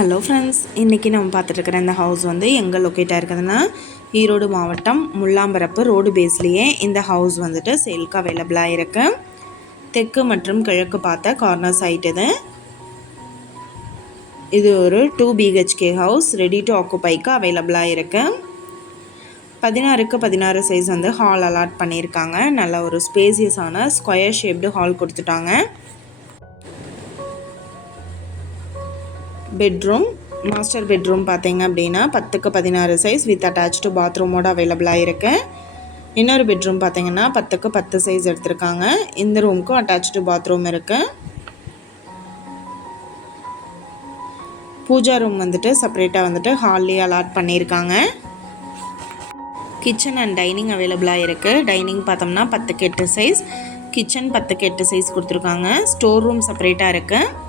Hello friends இன்றைக்கி நம்ம பார்த்துட்ருக்கிற இந்த ஹவுஸ் வந்து எங்கே லொக்கேட்டாக இருக்குதுன்னா ஈரோடு மாவட்டம் முல்லாம்பரப்பு ரோடு பேஸ்லேயே இந்த ஹவுஸ் வந்துட்டு சேல்க்கு அவைலபிளாக இருக்குது தெற்கு மற்றும் கிழக்கு பார்த்த கார்னர் சைட் இது. இது ஒரு two BHK house ready to ஆக்குபைக்கு அவைலபிளாக இருக்குது பதினாறுக்கு பதினாறு சைஸ் வந்து ஹால் அலாட் பண்ணியிருக்காங்க. நல்ல ஒரு ஸ்பேசியஸான ஸ்கொயர் ஷேப்டு ஹால் கொடுத்துட்டாங்க. பெட்ரூம் மாஸ்டர் பெட்ரூம் பார்த்தீங்க அப்படின்னா பத்துக்கு பதினாறு சைஸ் வித் அட்டாச்சு பாத்ரூமோட அவைலபிளாக இருக்குது இன்னொரு பெட்ரூம் பார்த்தீங்கன்னா பத்துக்கு பத்து சைஸ் எடுத்திருக்காங்க. இந்த ரூமுக்கும் அட்டாச்சு பாத்ரூம் இருக்குது பூஜா ரூம் வந்துட்டு செப்பரேட்டாக வந்துட்டு ஹால்லேயே அலாட் பண்ணியிருக்காங்க. கிச்சன் அண்ட் டைனிங் அவைலபிளாக இருக்குது டைனிங் பார்த்தோம்னா பத்துக்கு எட்டு சைஸ் கிச்சன் பத்துக்கு எட்டு சைஸ் கொடுத்துருக்காங்க. ஸ்டோர் ரூம் செப்பரேட்டாக இருக்குது